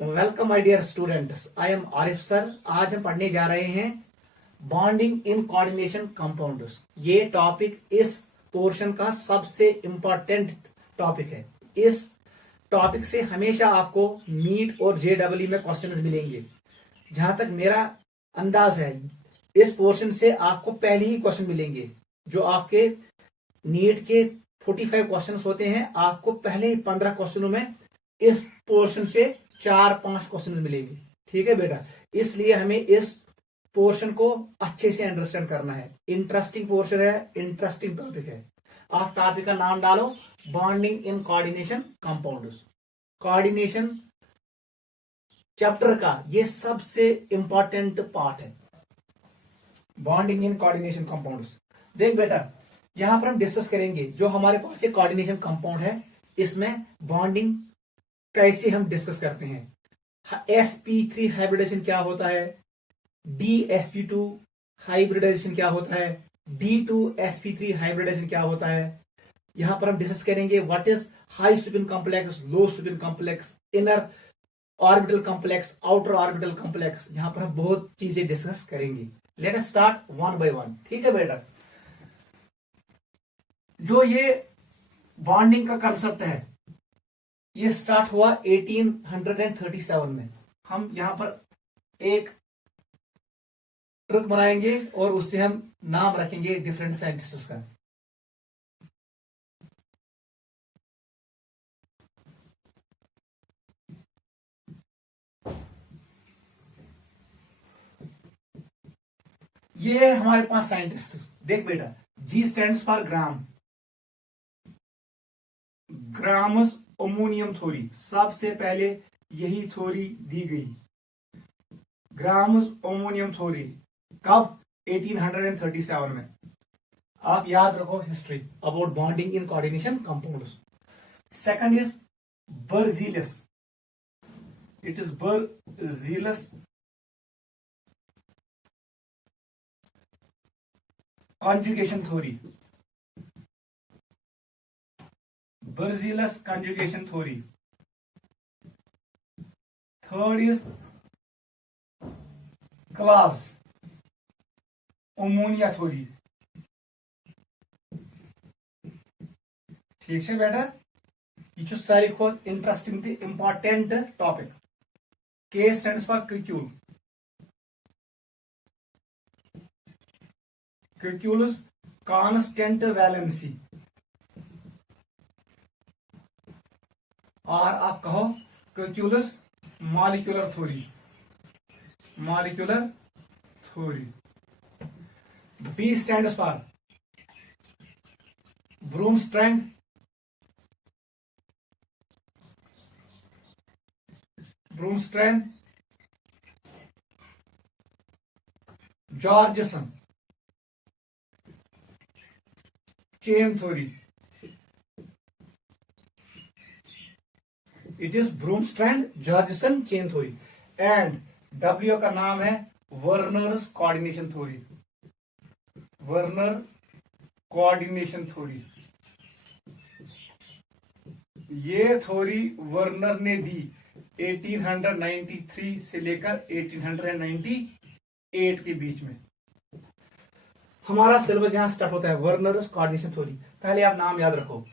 Welcome my dear students, I am Arif sir. आज हम पढ़ने जा रहे हैं बॉन्डिंग इन कोऑर्डिनेशन कंपाउंड्स। ये टॉपिक इस पोर्शन का सबसे इंपॉर्टेंट टॉपिक है। इस टॉपिक से हमेशा आपको नीट और जेडब्ल्यू में क्वेश्चंस मिलेंगे। जहां तक मेरा अंदाज है, इस पोर्शन से आपको पहले ही क्वेश्चन मिलेंगे। जो आपके नीट के 45 क्वेश्चंस होते हैं, आपको पहले ही 15 क्वेश्चनों में इस पोर्शन से 4-5 क्वेश्चंस मिलेंगे। ठीक है बेटा, इसलिए हमें इस पोर्शन को अच्छे से अंडरस्टैंड करना है। इंटरेस्टिंग पोर्शन है, इंटरेस्टिंग टॉपिक है। आप टॉपिक का नाम डालो, bonding in coordination compounds. Coordination chapter का ये सबसे इंपॉर्टेंट पार्ट है, बॉन्डिंग इन कोऑर्डिनेशन कंपाउंड्स। देख बेटा, यहां पर हम डिस्कस करेंगे जो हमारे पास ये कोऑर्डिनेशन कंपाउंड है, इसमें बॉन्डिंग कैसे हम डिस्कस करते हैं। sp3 हाइब्रिडाइजेशन क्या होता है, dsp2 हाइब्रिडाइजेशन क्या होता है, d2sp3 हाइब्रिडाइजेशन क्या होता है। यहां पर हम डिस्कस करेंगे what is high spin complex, low spin complex, inner orbital complex, outer orbital complex. यहां पर हम बहुत चीजें डिस्कस करेंगे। Late us start one by one. ठीक है बेटा, जो ये बॉन्डिंग का कंसेप्ट है, ये स्टार्ट हुआ 1837 में। हम यहां पर एक ट्रिक बनाएंगे और उससे हम नाम रखेंगे डिफरेंट साइंटिस्ट्स का। ये हमारे पास साइंटिस्ट, देख बेटा, जी stands for gram, grams ammonium theory. सबसे पहले यही थ्योरी दी गई, ग्रामस अमोनियम थ्योरी। कब? 1837 में। आप याद रखो history about bonding in coordination compounds. Second is Berzelius, it is Berzelius conjugation theory, Berzelius conjugation theory. Third is Claus ammonia theory. ठीक है बेटा, ये जो सारी खोज इंटरेस्टिंग थी, important topic. K stands for Kekule, Kekule's constant valency, और आप कहो Kekule's molecular theory, molecular theory. B stands for Blomstrand, Blomstrand Jorgensen chain theory. It is Blomstrand Jorgensen chain theory. And W का नाम है Werner's coordination theory, Werner coordination theory. ये theory Werner ने दी 1893 से लेकर 1898 के बीच में। हमारा सिलेबस यहां स्टार्ट होता है, वर्नर्स कोऑर्डिनेशन थ्योरी। पहले आप नाम याद रखो,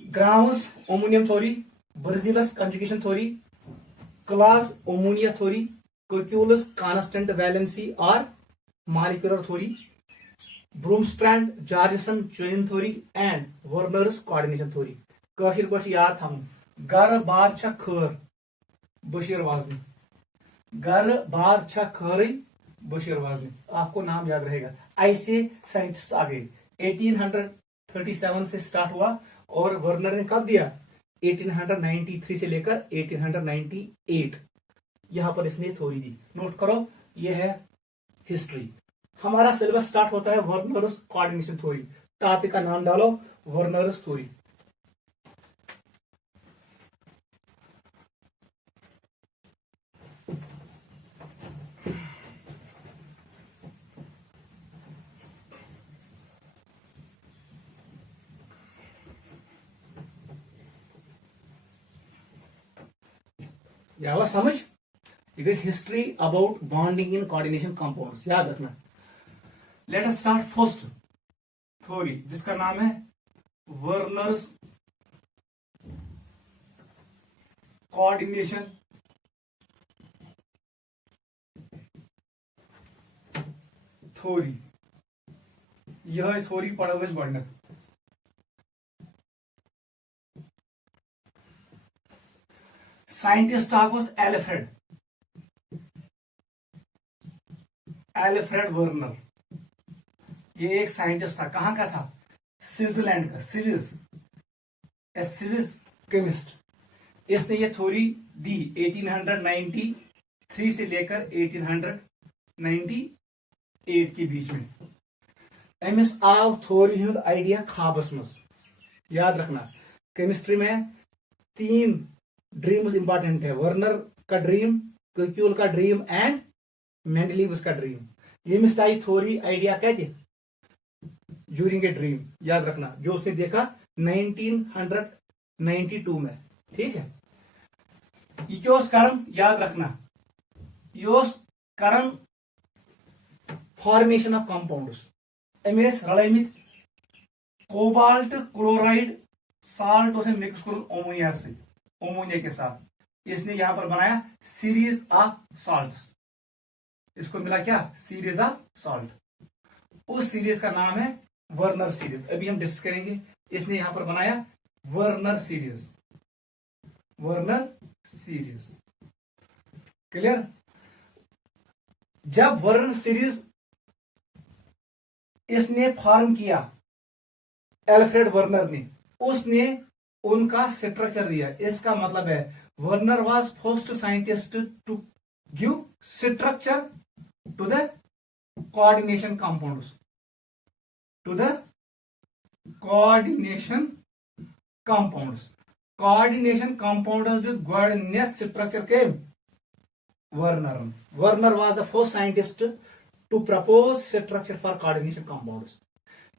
ग्राउस ammonium theory, Berzelius conjugation theory, Claus ammonia theory, Kekule's constant valency और molecular theory, Blomstrand Jorgensen chain theory and Werner's coordination theory. काशिर पट याद थम, गर बार छ खर बशीर वाजनी, गर बार छ खर बशीर वाजनी। आपको नाम याद रहेगा। ऐसे साइंटिस्ट आ गए। 1837 से स्टार्ट हुआ और वर्नर ने कब दिया? 1893 से लेकर 1898। यहां पर इसने थ्योरी दी। नोट करो, यह है हिस्ट्री। हमारा सिलेबस स्टार्ट होता है वर्नर्स कोऑर्डिनेशन थ्योरी। टॉपिक का नाम डालो, वर्नर्स थ्योरी। यह आवा समझ? ये गई history about bonding in coordination compounds, याद रखना। Let us start first theory जिसका नाम है वर्नर्स कोऑर्डिनेशन थ्योरी। यह थ्योरी पढ़ो अस गोडनेथ। Scientist Alfred Werner. ये एक साइंटिस्ट था, कहां का था? स्विट्जरलैंड का, स्विस केमिस्ट। इसने ये थ्योरी दी 1893 से लेकर 1898 के बीच में। अमिस आव थ्योरी हुंद आइडिया खाबस मज। याद रखना, केमिस्ट्री में 3 ड्रीम्स इंपॉर्टेंट है, वर्नर का ड्रीम, कर्क्यूल का ड्रीम एंड मेंडलीव्स का ड्रीम। ये मिस आई थ्योरी आइडिया कहते ड्यूरिंग ए ड्रीम, याद रखना, जो उसने देखा 1992 में। ठीक है, ये क्या कारण याद रखना, ये कारण फॉर्मेशन ऑफ कंपाउंड्स। अमेस रलमित कोबाल्ट क्लोराइड साल्ट उसे मिक्स कर अमोनिया के साथ, इसने यहां पर बनाया सीरीज ऑफ साल्ट्स। इसको मिला क्या? Series of salt. उस सीरीज का नाम है वर्नर सीरीज। अभी हम डिस्कस करेंगे। इसने यहां पर बनाया वर्नर सीरीज। क्लियर? जब वर्नर सीरीज इसने फॉर्म किया एल्फ्रेड वर्नर ने, उसने उनका स्ट्रक्चर दिया। इसका मतलब है Werner was first scientist to give structure to the coordination compounds. Coordination compounds जो गोडनेथ स्ट्रक्चर के Werner was the first scientist to propose structure for coordination compounds,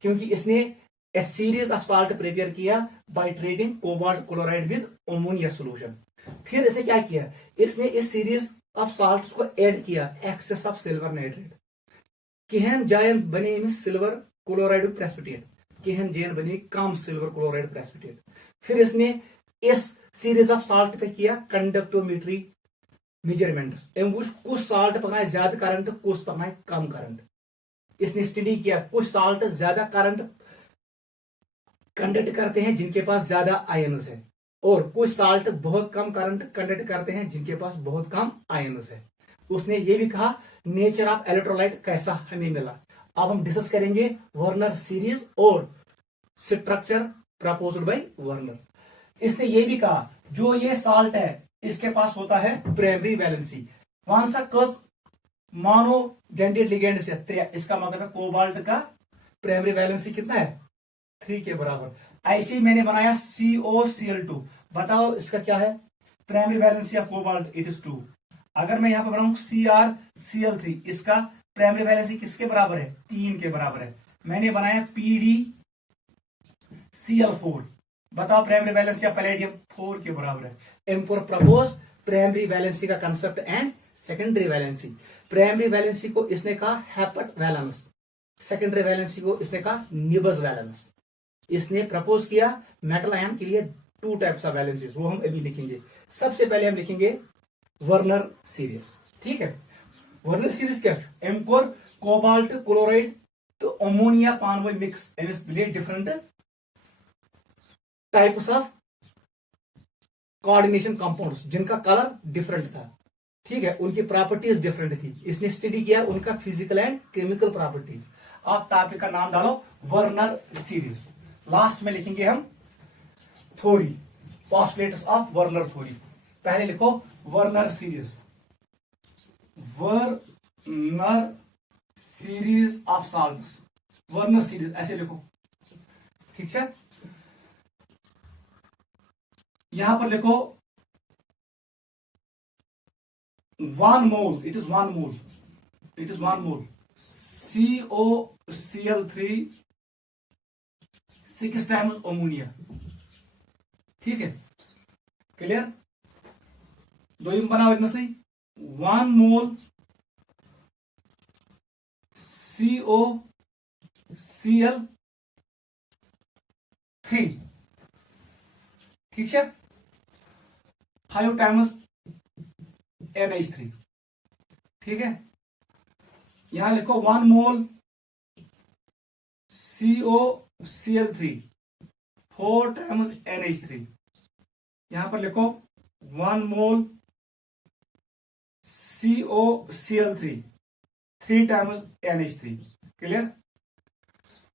क्योंकि इसने a series of salt prepare किया by treating cobalt chloride with ammonia solution. फिर इसे क्या किया? इसने इस सीरीज ऑफ साल्ट्स को ऐड किया एक्सेस ऑफ सिल्वर नाइट्रेट। किहन जायन बने सिल्वर क्लोराइड प्रेसिपिटेट, किहन जायन बने कम सिल्वर क्लोराइड प्रेसिपिटेट। फिर इसने इस सीरीज ऑफ साल्ट पे किया कंडक्टोमेट्री मेजरमेंट्स। कुछ साल्ट पकड़ा ज्यादा करंट, कुछ पकड़ा कम करंट। इसने स्टडी किया कुछ साल्ट ज्यादा करंट कंडक्ट करते हैं जिनके पास ज्यादा आयन्स है, और कुछ साल्ट बहुत कम करंट कंडक्ट करते हैं जिनके पास बहुत कम आयन्स है। उसने ये भी कहा नेचर ऑफ इलेक्ट्रोलाइट कैसा हमें मिला। अब हम डिस्कस करेंगे वर्नर सीरीज और स्ट्रक्चर प्रपोज्ड बाय वर्नर। इसने ये भी कहा जो ये साल्ट है इसके पास होता है प्राइमरी वैलेंसी। कौन सा? कस मानो डेंटेड लिगेंड से 3। इसका मतलब है कोबाल्ट का प्राइमरी वैलेंसी कितना है? 3 के बराबर। ऐसे ही मैंने बनाया COCl2। बताओ इसका क्या है primary valency of cobalt? It is 2। अगर मैं यहां पर बनाऊं CrCl3, इसका प्राइमरी वैलेंसी किसके बराबर है? 3 के बराबर है। मैंने बनाया PdCl4। बताओ प्राइमरी वैलेंसी ऑफ पैलेडियम? 4 के बराबर है। M4 प्रपोज प्राइमरी वैलेंसी का concept and secondary valency. Primary valency को इसने कहा हैपट वैलेंस, सेकेंडरी वैलेंसी को इसने कहा निबस वैलेंस। इसने प्रपोज किया मेटल आयन के लिए 2 टाइप्स ऑफ वैलेंसीज, वो हम अभी लिखेंगे। सबसे पहले हम लिखेंगे वर्नर सीरीज। ठीक है, वर्नर सीरीज क्या? एमकोर कोबाल्ट क्लोराइड तो अमोनिया पान वो mix different types of coordination compounds जिनका कलर डिफरेंट था। ठीक है, उनकी प्रॉपर्टीज डिफरेंट थी। इसने स्टडी किया उनका फिजिकल एंड केमिकल प्रॉपर्टीज। आप टॉपिक का नाम डालो वर्नर सीरीज। लास्ट में लिखेंगे हम theory, postulates of Werner theory. पहले लिखो Werner series, Werner series of salts, Werner series ऐसे लिखो। ठीक है, यहां पर लिखो 1 mole, it is 1 mole, it is 1 mole COCl3 6 times ammonia. ठीक है, क्लियर? दोयम बनाओ इतनसै 1 मोल COCl3 ठीक है 5 टाइम्स NH3 ठीक है। यहां लिखो 1 मोल COCl3 4 टाइम्स NH3। यहां पर लिखो 1 mole COCl3 3 times NH3। Clear.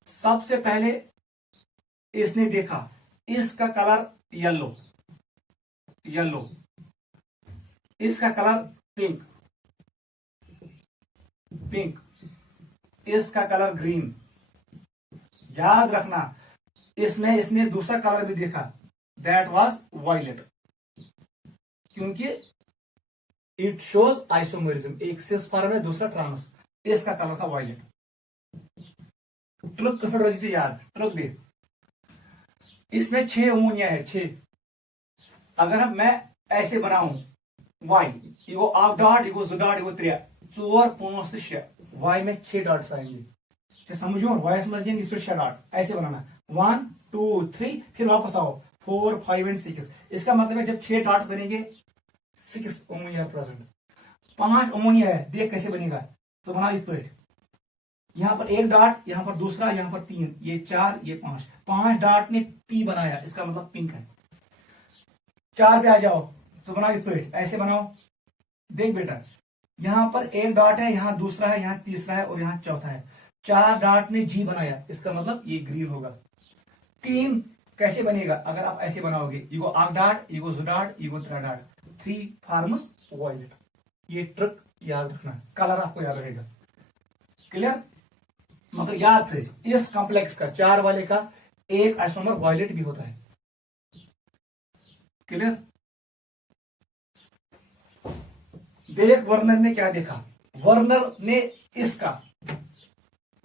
सबसे पहले इसने देखा इसका कलर येलो, इसका कलर पिंक, इसका कलर ग्रीन। याद रखना इसमें इसने दूसरा कलर भी देखा, दैट वाज वायलेट, क्योंकि इट शोज आइसोमरिज्म, एक सिस फॉर्म है दूसरा ट्रांस। इसका कलर था वायलेट। ट्रुक कफेडोलॉजी से याद, ट्रुक देख, इसमें 6 अमोनिया है, 6। अगर मैं ऐसे बनाऊं वाई इगो आग डॉट इगो ज डॉट इगो 3 4 5 तो 6 वाई में 6 डॉट्स आएंगे। समझो वाई समझिए, इस पर 6 डॉट ऐसे बनाना 1 2 3 फिर वापस आओ 4 5 एंड 6। इसका मतलब है जब 6 डॉट्स बनेंगे 6 अमोनिया प्रेजेंट। 5 अमोनिया है, देख कैसे बनेगा। तो बना इस पर, यहां पर 1 डॉट, यहां पर दूसरा, यहां पर 3, ये 4 ये 5 डॉट ने पी बनाया, इसका मतलब पिंक है। 4 पे आ जाओ, तो बनाओ इस पर, ऐसे बनाओ। देख बेटा यहां पर 1 डॉट है, यहां दूसरा है, यहां तीसरा है और यहां चौथा है। 4 डॉट ने जी बनाया, इसका मतलब ये ग्रीन होगा। 3 कैसे बनेगा अगर आप ऐसे बनाओगे, इगो आग डॉट इगो जु डॉट इगो 3 डॉट 3 फॉर्म्स वायलेट। ये ट्रिक याद रखना, कलर आपको याद रहेगा। क्लियर। मतलब याद थे इस कॉम्प्लेक्स का 4 वाले का एक आइसोमर वायलेट भी होता है। क्लियर। देख वर्नर ने क्या देखा, वर्नर ने इसका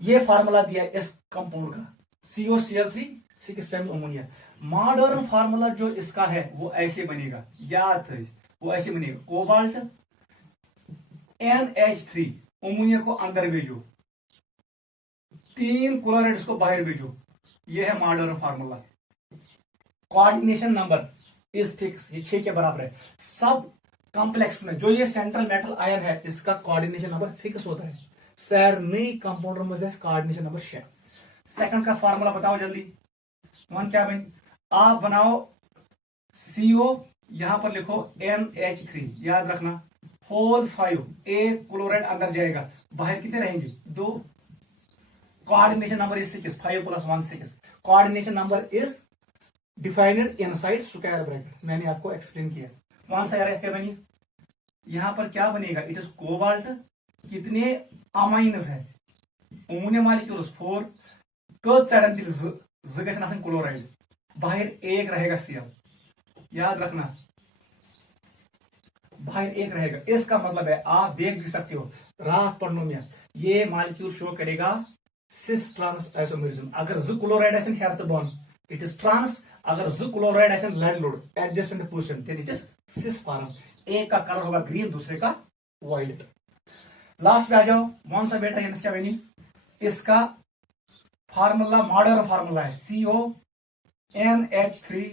ये फार्मूला दिया इस कंपाउंड का COCl3 6 times ammonia. Modern formula जो इसका है वो ऐसे बनेगा, याद है वो ऐसे बनेगा, कोबाल्ट NH3 अमोनिया को अंदर भेजो, 3 क्लोराइड्स को बाहर भेजो। ये है modern formula. Coordination number is fix, ये 6 के बराबर है। सब कॉम्प्लेक्स में जो ये सेंट्रल मेटल आयन है इसका कोऑर्डिनेशन नंबर फिक्स होता है। सारे कंपाउंडर में कोऑर्डिनेशन नंबर 6। सेकंड का फार्मूला बताओ जल्दी। 1 क्या बन, आप बनाओ CO, यहां पर लिखो NH3, याद रखना होल 5, एक क्लोराइड अंदर जाएगा, बाहर कितने रहेंगे 2। Coordination number is 6, 5 + 1 6। Coordination number is defined inside square bracket, मैंने आपको एक्सप्लेन किया। कौन सा यार बनी, यहां पर क्या बनेगा, इट इज कोबाल्ट, कितने अमाइनस है, अमोनियम मॉलिक्यूल्स 4, कस साइडन ज क्लोराइड, बाहर 1 रहेगा Cl, याद रखना बाहर 1 रहेगा। इसका मतलब है आप देख भी सकते हो रात पढ़ने में ये मॉलिक्यूल शो करेगा सिस ट्रांस आइसोमरिज्म। अगर ज क्लोराइड ऐसे here bond it is trans, अगर ज क्लोराइड ऐसे land load adjacent position then it is cis form. एक का कलर होगा ग्रीन, दूसरे का वायलेट। लास्ट पे आ जाओ, कौन सा बेटा ये क्या बनी, इसका फार्मूला मॉडर्न फार्मूला है CONH3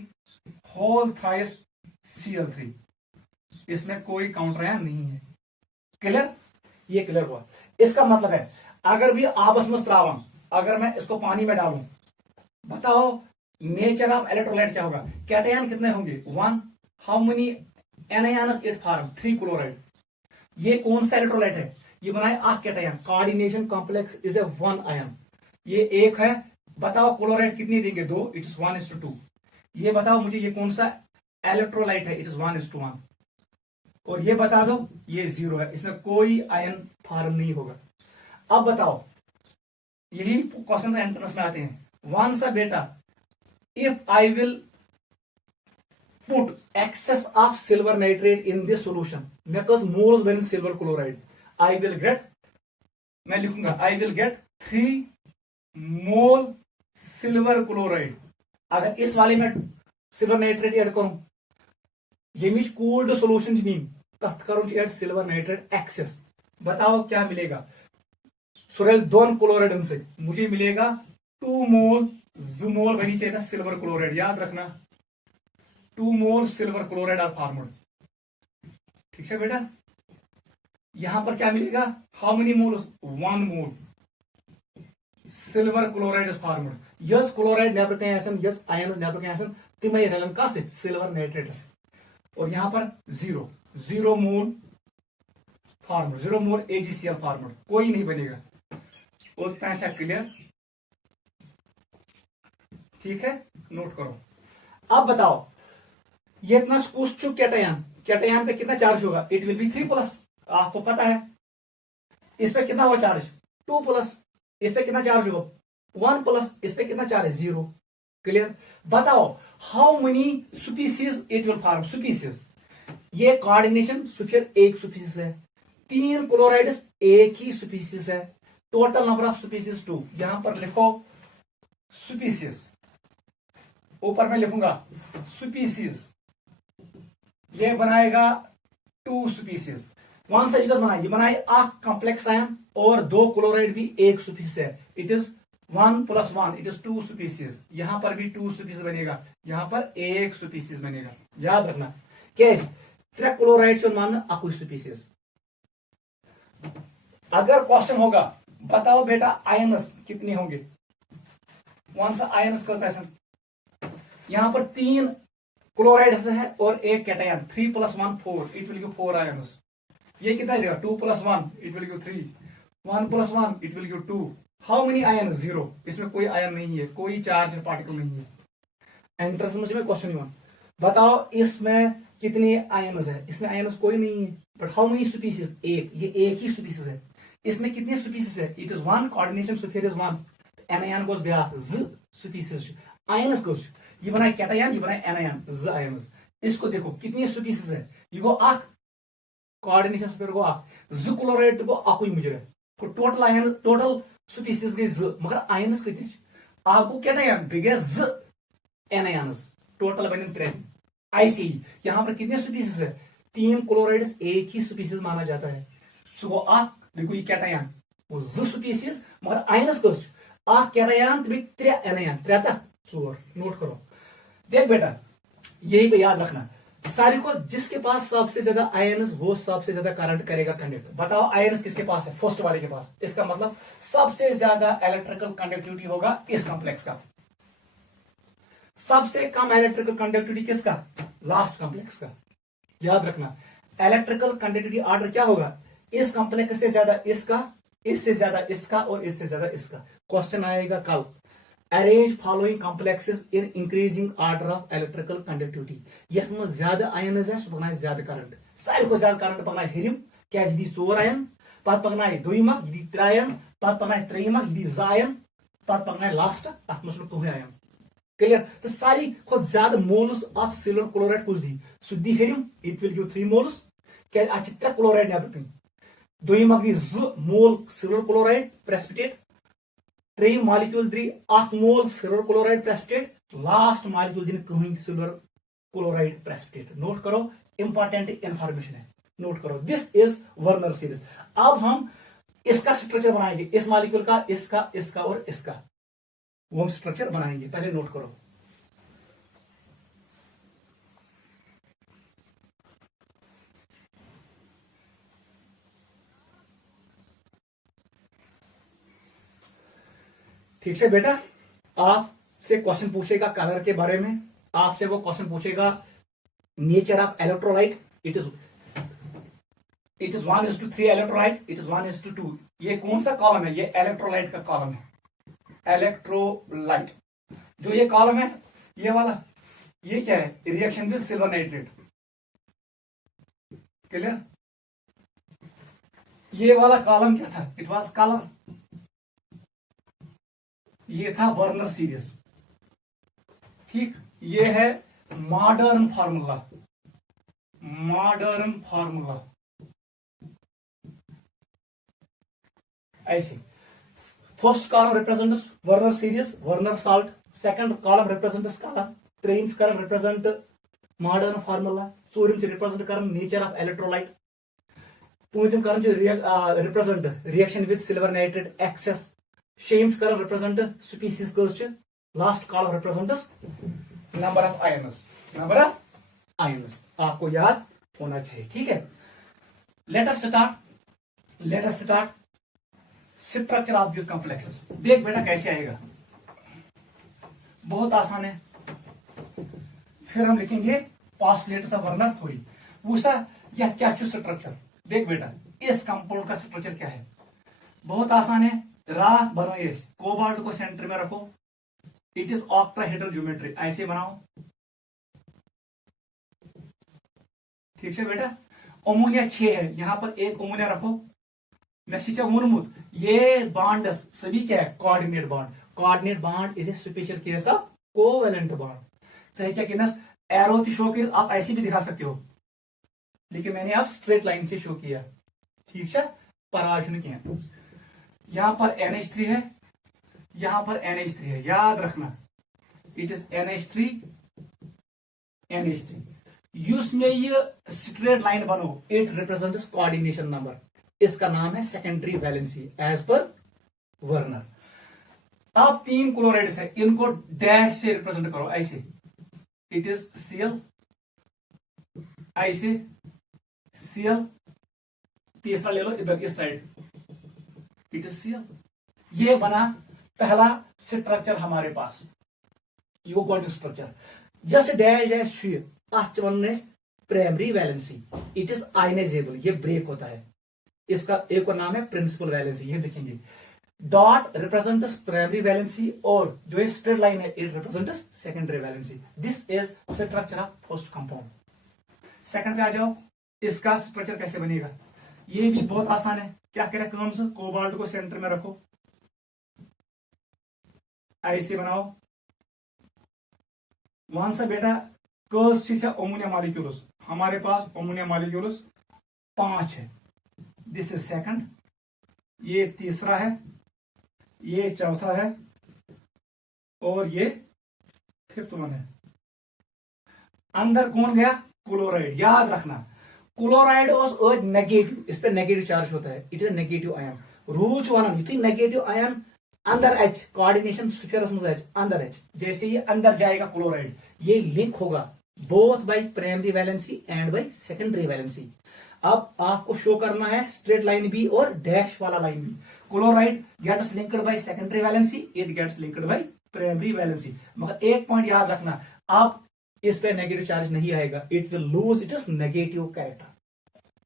होल थ्राइस Cl3। इसमें कोई काउंटर यहां नहीं है। क्लियर। ये क्लियर हुआ। इसका मतलब है अगर भी आपस में स्त्रावन, अगर मैं इसको पानी में डालूं, बताओ नेचर ऑफ इलेक्ट्रोलाइट क्या होगा, कैटायन कितने होंगे 1, how many anions it form 3 chloride. ये कौन सा इलेक्ट्रोलाइट है, ये बनाए आख cation, coordination complex is a 1 ion. ये 1 है, बताओ क्लोराइड कितनी देंगे 2, इट इज 1:2। ये बताओ मुझे ये कौन सा इलेक्ट्रोलाइट है, इट इज 1:1। और ये बता दो ये 0 है, इसमें कोई आयन फॉर्म नहीं होगा। अब बताओ, यही क्वेश्चन एंट्रेंस में आते हैं, वन सा बेटा if I will put excess of silver nitrate in this solution because moles when silver chloride I will get, मैं लिखूंगा I will get 3 mole silver chloride. अगर इस वाले में सिल्वर नाइट्रेट ऐड करूं, ये मीन्स कूल्ड सोल्यूशन नीम तथ करो एड सिल्वर नाइट्रेट एक्सेस। बताओ क्या मिलेगा सुरेल दोन क्लोराइडन से मुझे मिलेगा 2 मोल 2 मोल बनी चाहिए सिल्वर क्लोराइड। याद रखना 2 mole silver chloride are formed. ठीक है बेटा। यहां पर क्या मिलेगा how many mole 1 mole silver chloride is formed. Yes chloride नेबर कहीं यस आयन नेबर कहीं तिम रलन का सिल्वर नाइट्रेट से। और यहां पर 0 मोल फार्मड 0 मोल AgCl फार्मड कोई नहीं बनेगा। उतना अच्छा क्लियर। ठीक है नोट करो। अब बताओ ये इतना कुछ कैटायन कैटायन पे कितना चार्ज होगा इट विल बी 3+। आपको पता है इस पे कितना होगा चार्ज 2+। इस पे कितना चार्ज होगा 1+। इस पे कितना चार्ज है 0। क्लियर। बताओ how many species it will form. Species ये कोऑर्डिनेशन फिर एक स्पीसीज है। 3 क्लोराइड्स एक ही स्पीसीज है। Total number of species 2। यहां पर लिखो स्पीसीज ऊपर में लिखूंगा स्पीसीज ये बनाएगा 2 स्पीसीज। वन से बनाए कॉम्प्लेक्स आयन और 2 क्लोराइड भी एक स्पीसीज है। It is 1 + 1 it is 2 species. यहां पर भी 2 स्पीसीज बनेगा यहां पर एक स्पीसीज बनेगा। याद रखना क्या 3 क्लोराइड मान अकु स्पीसीज। अगर क्वेश्चन होगा बताओ बेटा आयनस कितने होंगे वन सा आयनस कस यहां पर 3 क्लोराइड है और एक कैटायन 3 + 1 4 इट विल गिव 4 आयनस। ये कितना देगा 2 + 1 it will give 3 1 + 1 it will give 2। How many ion 0। इसमें कोई आयन नहीं है कोई चार्ज पार्टिकल नहीं है। एंट्रेंस में क्वेश्चन बताओ इसमें कितने आयनस है। इसमें आयनस कोई नहीं है बट हाउ मेनी स्पीसीज एक ये एक ही स्पीसीज है। इसमें कितने स्पीसीज है इट इज 1 कोऑर्डिनेशन फिर इज 1 एनायन गोस ब्या स्पीसीज आयनस गोस ये बनाए कैटायन ये बनाए एनायन ज आयनस। इसको देखो कितनी स्पीसीज है ये गो कोऑर्डिनेशन फिर गो ज क्लोराइड गो अकुई मुजरे टोटल आयन टोटल स्पीसीज गई ज मगर आयनस कितने गो कैटायन बे गए ज एनायनस टोटल बने 3। ऐसे ही यहां पर कितने स्पीसीज है 3 क्लोराइड्स एक ही स्पीसीज माना जाता है। सो गो देखो ये कैटायन वो ज स्पीसीज मगर आयनस कस कैटायन 3 एनायन 3 तक 4। नोट करो देख बेटा यही पे याद रखना सारी को जिसके पास सबसे ज्यादा आयनस वो सबसे ज्यादा करंट करेगा कंडक्ट। बताओ आयनस किसके पास है फर्स्ट वाले के पास। इसका मतलब सबसे ज्यादा इलेक्ट्रिकल कंडक्टिविटी होगा इस कॉम्प्लेक्स का। सबसे कम इलेक्ट्रिकल कंडक्टिविटी किसका लास्ट कॉम्प्लेक्स का। याद रखना इलेक्ट्रिकल कंडक्टिविटी ऑर्डर क्या होगा इस कॉम्प्लेक्स से ज्यादा इसका इससे ज्यादा इसका और इससे ज्यादा इसका। क्वेश्चन आएगा कल arrange following complexes in increasing order of electrical conductivity. यथ में ज्यादा आयनस है पकना ज्यादा करंट सारे को ज्यादा करंट पकना हिरिम क्या 4 आयन पत पकना 2 3 आयन पत पकना 3 2 आयन पत पकना लास्ट अत मस तुह आयन। क्लियर। तो सारी खुद ज्यादा मोल्स ऑफ सिल्वर क्लोराइड कुछ दी सु दी हिरिम इट विल गिव 3 मोल्स क्या 3 क्लोराइड नेबर 2 दी 2 mole silver chloride precipitate 3 molecule दी 1 mole silver chloride precipitate last molecule दिन कहीं सिल्वर क्लोराइड प्रेसिपिटेट। नोट करो इंपॉर्टेंट इंफॉर्मेशन है नोट करो। This is Werner series. अब हम इसका स्ट्रक्चर बनाएंगे इस मॉलिक्यूल का इसका इसका और इसका वो हम स्ट्रक्चर बनाएंगे। पहले नोट करो ठीक से बेटा। आपसे क्वेश्चन पूछेगा कलर के बारे में आपसे वो क्वेश्चन पूछेगा nature of electrolyte it is 1:3 electrolyte it is 1:2। ये कौन सा कॉलम है ये इलेक्ट्रोलाइट का कॉलम है इलेक्ट्रोलाइट। जो ये कॉलम है ये वाला ये क्या है reaction with silver nitrate. Clear. ये वाला कॉलम क्या था इट वाज कलर ये था वर्नर सीरीज। ठीक ये है मॉडर्न फार्मूला ऐसे first column represents Werner series Werner salt second column represents colour third column represent modern formula चूरम रिप्रेजेंट कर नेचर ऑफ इलेक्ट्रोलाइट पूंजम कर represent reaction with silver nitrate excess शेम कर रिप्रेजेंट स्पीसीज कस last column represents number of ions आपको याद होना चाहिए। ठीक है, let us start structure of this complexes. देख बेटा कैसे आएगा, बहुत आसान है। फिर हम लिखेंगे पोस्टुलेट्स ऑफ वर्नर थ्योरी। पूछा यह क्या स्ट्रक्चर, देख बेटा इस कंपाउंड का स्ट्रक्चर क्या है, बहुत आसान है। रात बनो ये कोबाल्ट को सेंटर में रखो, इट इज ऑक्टाहेड्रल ज्योमेट्री, ऐसे बनाओ। ठीक है बेटा, अमोनिया 6 है, यहां पर एक अमोनिया रखो। मैं वोनमुत ये बॉन्ड सभी क्या है, coordinate bond. Coordinate bond is a special case of covalent bond. सही क्या किनस एरो की शो कर, आप ऐसे भी दिखा सकते हो, लेकिन मैंने आप स्ट्रेट लाइन से शो किया। ठीक है, पराज ने किया। यहां पर NH3 है, यहां पर NH3 है, याद रखना इट इज NH3 NH3। उसमें ये स्ट्रेट लाइन बनो, इट रिप्रेजेंट्स कोऑर्डिनेशन नंबर। इसका नाम है secondary valency as per Werner. अब 3 क्लोराइड्स है, इनको डैश से रिप्रेजेंट करो, ऐसे इट इज Cl, ऐसे Cl। तीसरा ले लो इधर इस साइड, इट इज Cl। ये बना पहला स्ट्रक्चर हमारे पास, यो गॉड structure. Just dash dash primary valency, it is ionizable, ये ब्रेक होता है। इसका एक और नाम है प्रिंसिपल वैलेंसी, ये लिखेंगे। डॉट रिप्रेजेंट्स प्राइमरी वैलेंसी और जो ये स्ट्रेट लाइन है it represents secondary valency. This is structure of first compound. Second पे आ जाओ, इसका स्ट्रक्चर कैसे बनेगा, ये भी बहुत आसान है। क्या करें, कोबाल्ट को सेंटर में रखो, ऐसे बनाओ। वहां से बेटा कर्स अमोनिया मॉलिक्यूल्स, हमारे पास अमोनिया मॉलिक्यूल्स 5 है। दिस इज सेकंड, ये तीसरा है, ये चौथा है और ये फिफ्थ वन है। अंदर कौन गया, क्लोराइड। याद रखना क्लोराइड और नेगेटिव, इस पे नेगेटिव चार्ज होता है, it is negative ion. Rule one you negative ion अंदर H, कोऑर्डिनेशन स्फीयर्स में H, अंदर H, जैसे ये अंदर जाएगा क्लोराइड, ये लिंक होगा both by primary valency and bye secondary valency. अब आपको शो करना है स्ट्रेट लाइन भी और डैश वाला लाइन भी। Chloride gets linked by secondary valency, it gets linked by primary valency. मगर एक पॉइंट याद रखना, आप इस पे नेगेटिव चार्ज नहीं आएगा, it will lose it is negative character.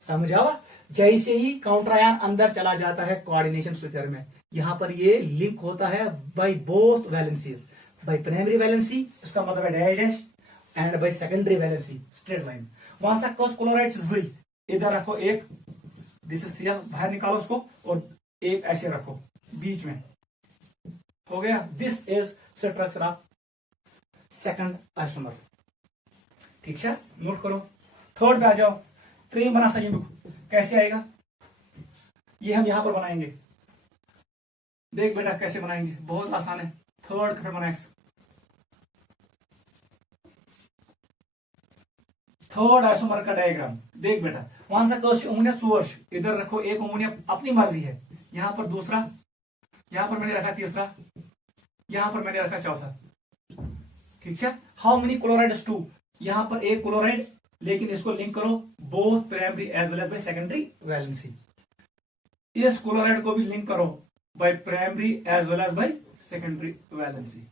समझ आवा, जैसे ही काउंटर आयन अंदर चला जाता है कोऑर्डिनेशन स्फीयर में, यहां पर ये लिंक होता है by both valencies, bye primary valency इसका मतलब है dash dash and bye secondary valency straight line. वहां से कॉस क्लोराइड इधर रखो एक, दिस इज Cl, बाहर निकालो उसको और एक ऐसे रखो बीच में, हो गया। This is structure of second isomer. ठीक है, नोट करो। थर्ड पे आ जाओ, ट्रेन बना सही कैसे आएगा, ये हम यहां पर बनाएंगे। देख बेटा कैसे बनाएंगे, बहुत आसान है। थर्ड पे बना थर्ड आइसोमर का डायग्राम। देख बेटा वहां से कर्स अमोनिया 4, इधर रखो एक अमोनिया, अपनी मर्जी है। यहां पर दूसरा, यहां पर मैंने रखा तीसरा, यहां पर मैंने रखा चौथा। ठीक है, हाउ मेनी क्लोराइड्स 2, यहां पर एक क्लोराइड, लेकिन इसको लिंक करो both primary as well as by secondary valency. इस क्लोराइड को भी लिंक करो by primary as well as by secondary valency,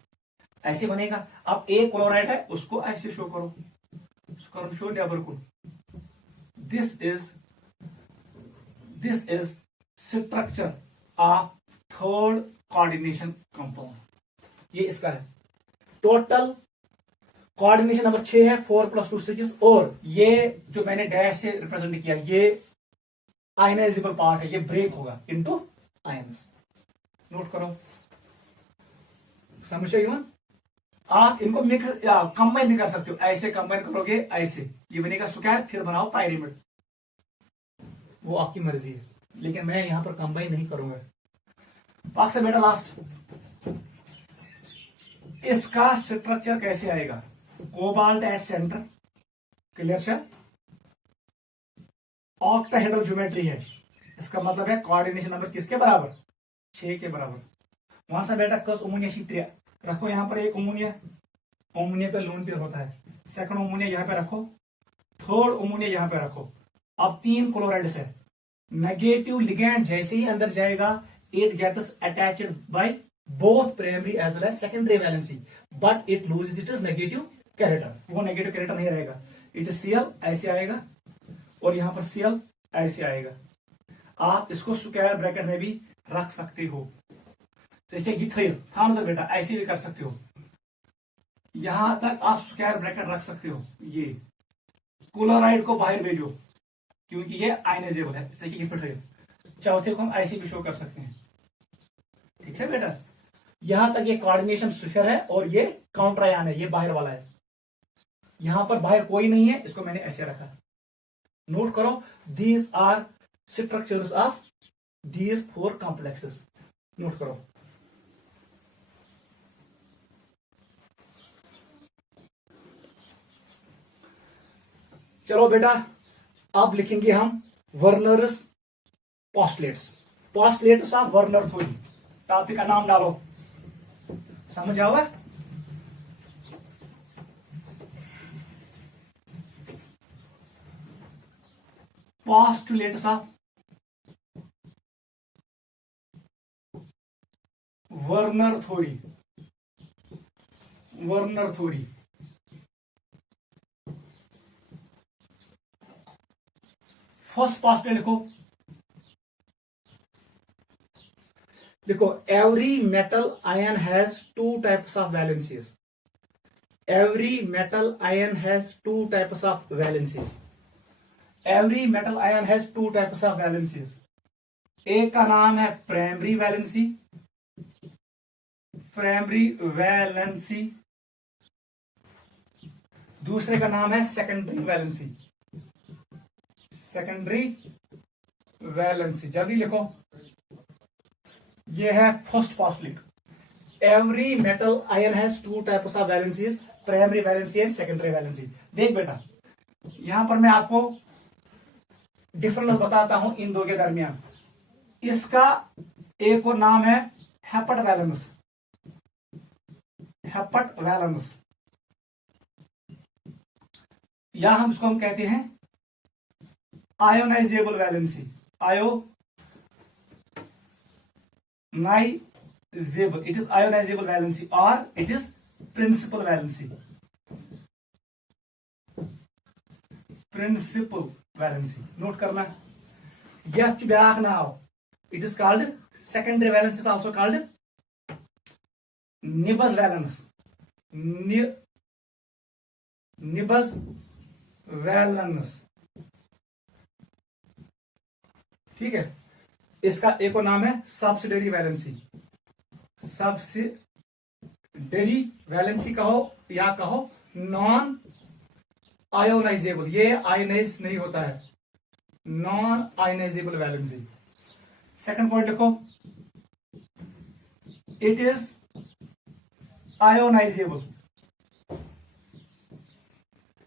ऐसे बनेगा। अब एक क्लोराइड है उसको ऐसे शो करो, शो डबल को। This is structure of third coordination compound, ये इसका है। टोटल कोऑर्डिनेशन नंबर 6 है, 4 + 2 6, और ये जो मैंने डैश से रिप्रेजेंट किया ये आयनाइजेबल पार्ट है, ये ब्रेक होगा इनटू आयंस। नोट करो, समझ इवन। आप इनको मिक्स कंबाइन भी कर सकते हो, ऐसे कंबाइन करोगे ऐसे, ये बनेगा स्क्वायर, फिर बनाओ पायरेमिड, वो आपकी मर्जी है, लेकिन मैं यहां पर कंबाइन नहीं करूंगा। पाक से बेटा लास्ट, इसका स्ट्रक्चर कैसे आएगा, कोबाल्ट एट सेंटर, क्लियर है। ऑक्टाहेड्रल ज्योमेट्री है, इसका मतलब है कोऑर्डिनेशन नंबर किसके बराबर, 6 के बराबर। वहां से बेटा कस उमुनिया 3 रखो, यहाँ पर एक उमुनिया, उमुनिया पे लोन पेयर होता है, सेकंड उमुनिया यहाँ पे रखो, थर्ड उमुनिया यहाँ पे रखो। अब 3 क्लोराइड्स है, नेगेटिव लिगैंड जैसे ही अंदर जाएगा it gets attached by both primary as well as secondary valency, but it loses it is negative character, वो नेगेटिव कैरेक्टर नहीं रहेगा। इट इज Cl ऐसे आएगा और यहां पर Cl ऐसे आएगा। आप इसको स्क्वायर ब्रैकेट में भी रख सकते हो, बेटा ऐसे भी कर सकते हो, यहां तक आप स्क्वायर ब्रैकेट रख सकते हो। ये क्लोराइड को बाहर भेजो क्योंकि ये आयनाइजेबल है, चौथे को हम ऐसे भी शो कर सकते हैं, ठीक है बेटा। यहां तक ये कोऑर्डिनेशन स्फीयर है और ये काउंटर आयन है, ये बाहर वाला है, यहां पर बाहर कोई नहीं है, इसको मैंने ऐसे रखा। नोट करो, these are structures of these 4 complexes, note करो। चलो बेटा अब लिखेंगे हम Werner's postulates of Werner theory. Topic का नाम डालो, समझ आवा। Postulates of Werner theory, first postulate लिखो, every metal ion has 2 types of valencies. Every metal ion has 2 types of valencies. Every metal ion has 2 types of valencies. एक का नाम है प्राइमरी वैलेंसी, दूसरे का नाम है सेकेंडरी वैलेंसी। जल्दी लिखो, ये है first postulate, every metal ion has 2 types of valencies, primary valency and secondary valency. देख बेटा यहां पर मैं आपको डिफरेंस बताता हूं इन दो के दरमियान। इसका एक और नाम है हेपट वैलेंस, या हम कहते हैं ionisable valency, it is ionizable valency or it is principal valency, note करना। यह ब्याख नाव, it is called secondary valence, is also called Nibus valence, ठीक है। इसका एक और नाम है सब्सिडरी वैलेंसी कहो या कहो नॉन आयोनाइजेबल, ये आयोनाइज नहीं होता है, non ionisable valency. Second point लिखो, इट इज आयोनाइजेबल,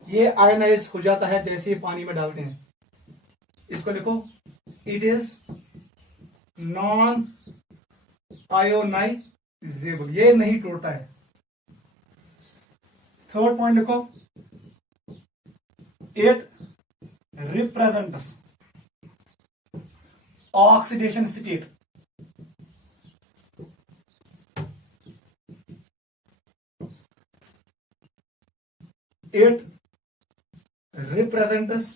ये आयोनाइज हो जाता है जैसे पानी में डालते हैं। इसको लिखो, इट इज नॉन आयोनाइजेबल, ये नहीं टूटता है। थर्ड पॉइंट लिखो, it represents oxidation state, it represents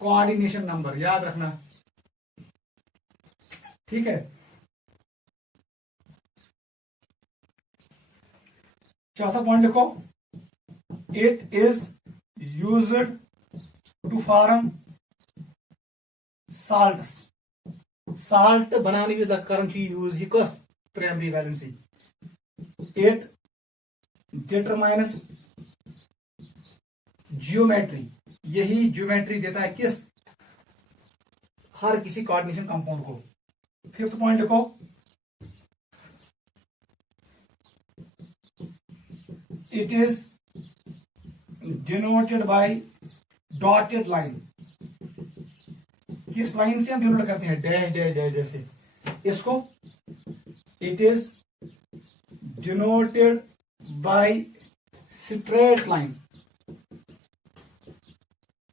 coordination number, याद रखना, ठीक है। चौथा पॉइंट लिखो, it is used to form salt बनाने की कारण यूज ही कस primary valency. It determines geometry, यही ज्योमेट्री देता है किस, हर किसी कोऑर्डिनेशन कंपाउंड को। फिफ्थ पॉइंट लिखो, it is denoted by dotted line. किस लाइन से हम डिनोट करते हैं? डैश डैश डैश डैश से। इसको it is denoted by straight line.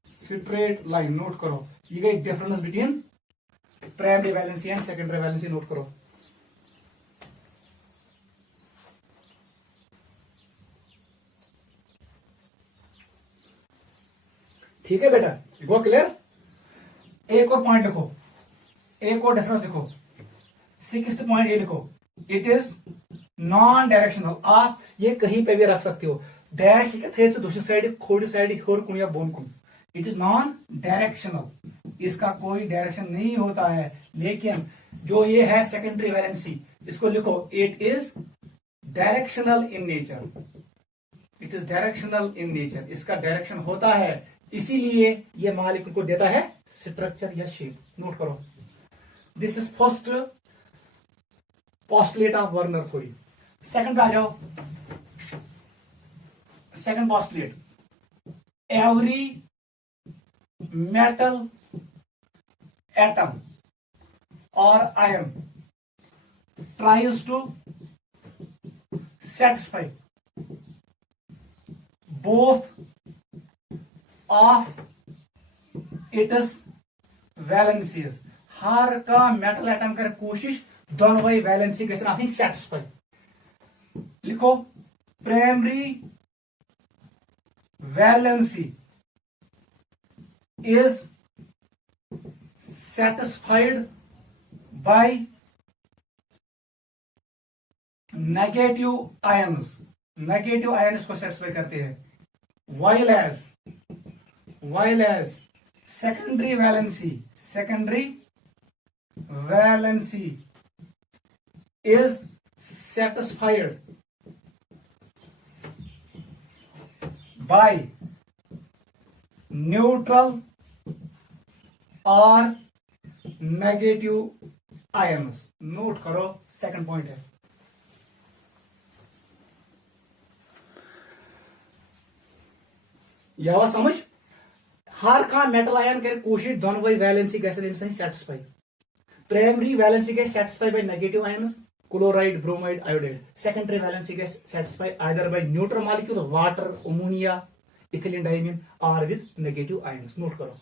Straight line note करो। ये गई difference between primary valency and secondary valency, note करो। ठीक है बेटा, गो क्लियर। एक और पॉइंट लिखो, एक और डिफरेंस लिखो। 6th पॉइंट ये लिखो, इट इज नॉन डायरेक्शनल। आप ये कहीं पे भी रख सकते हो। डैश थे दूसरी साइड खोड़ी साइड होर कुन या बोन कुन। इट इज नॉन डायरेक्शनल, इसका कोई डायरेक्शन नहीं होता है। लेकिन जो ये है सेकेंडरी वैलेंसी, इसको लिखो it is directional in nature. It is directional in nature, इसका डायरेक्शन होता है, इसीलिए ये मॉलिक्यूल को देता है स्ट्रक्चर या शेप। नोट करो, this is first postulate of Werner theory. Second पे आ जाओ। Second postulate, every metal atom or ion tries to satisfy both of its valencies। हर का मेटल एटम कर कोशिश दोनों वैलेंसी गई सेटिस्फाई। लिखो, primary valency is satisfied by negative ions. Negative ions को satisfy करते हैं। while as secondary valency is satisfied by neutral और नेगेटिव आयन्स। नोट करो, सेकंड पॉइंट है। यह समझ, हर का मेटल आयन कर कोशिश दोनों valency gas satisfy. Primary valency gas satisfy by negative ions, chloride, bromide, iodide. Secondary valency gas satisfy either bye neutral molecule, water, ammonia, ethylene diamine, और with negative ions. Note करो।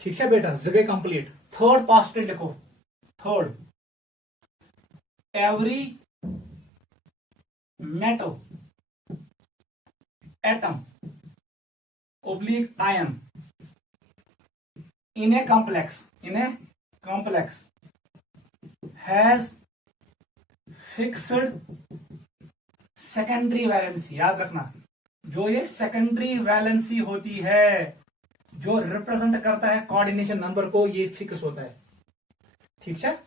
ठीक है बेटा, जगह complete. Third postulate लिखो। Third, every metal atom oblique ion in a complex has fixed secondary valency। याद रखना, जो ये सेकेंडरी वैलेंसी होती है, जो रिप्रेजेंट करता है कोऑर्डिनेशन नंबर को, ये फिक्स होता है। ठीक है।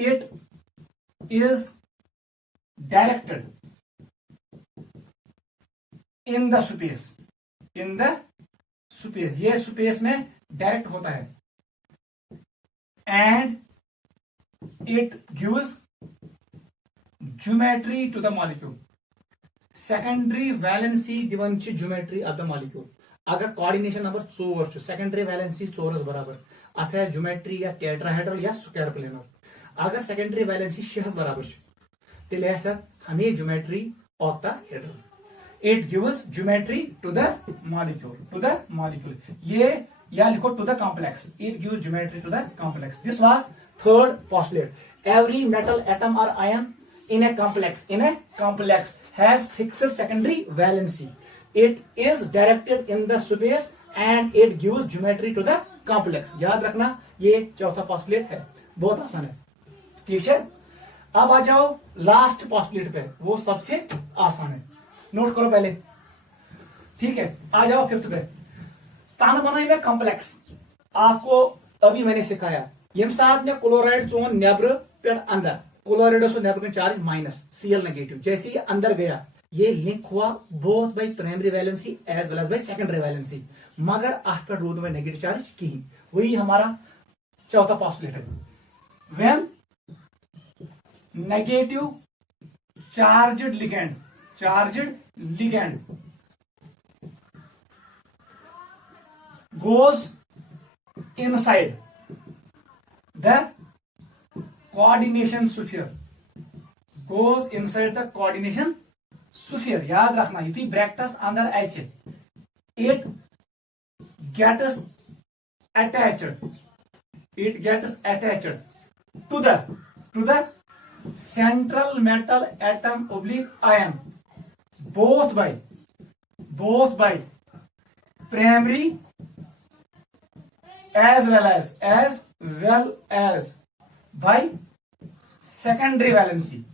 It is directed in the space. ये स्पेस में डायरेक्ट होता है। And it gives geometry to the molecule. Secondary valency given geometry of the molecule. अगर कोऑर्डिनेशन नंबर 4 सेकेंडरी वैलेंसी 4 बराबर अत ज्योमेट्री या टेट्राहेड्रल या स्क्वायर प्लेनर। अगर सेकेंडरी वैलेंसी 6 बराबर तेल हमें geometry octahedral. It gives geometry to the molecule. ये या लिखो to the complex. It gives geometry to the complex. This was third postulate. Every metal atom और ion in a complex has fixed secondary valency. It is directed in the space and it gives geometry to the complex। याद रखना, ये चौथा postulate है, बहुत आसान है। ठीक है। अब आ जाओ लास्ट पोस्टुलेट पे, वो सबसे आसान है। नोट करो पहले। ठीक है, आ जाओ फिफ्थ पे। तान बनाई में कॉम्प्लेक्स। आपको अभी मैंने सिखाया, यम साथ में क्लोराइड चोन नेब्र पे अंदर, क्लोराइड नेब्र चार्ज माइनस, Cl नेगेटिव। जैसे ये अंदर गया, ये लिंक हुआ both by primary valency as well as by secondary valency. मगर अत पे रोद में नेगेटिव चार्ज कहीं। वही हमारा चौथा पॉस्टुलेट है। When negative charged ligand goes inside the coordination sphere, याद रखना यदि ब्रैकेट्स अंदर आए it gets attached to the central metal atom oblique ion both by primary as well as by secondary valency,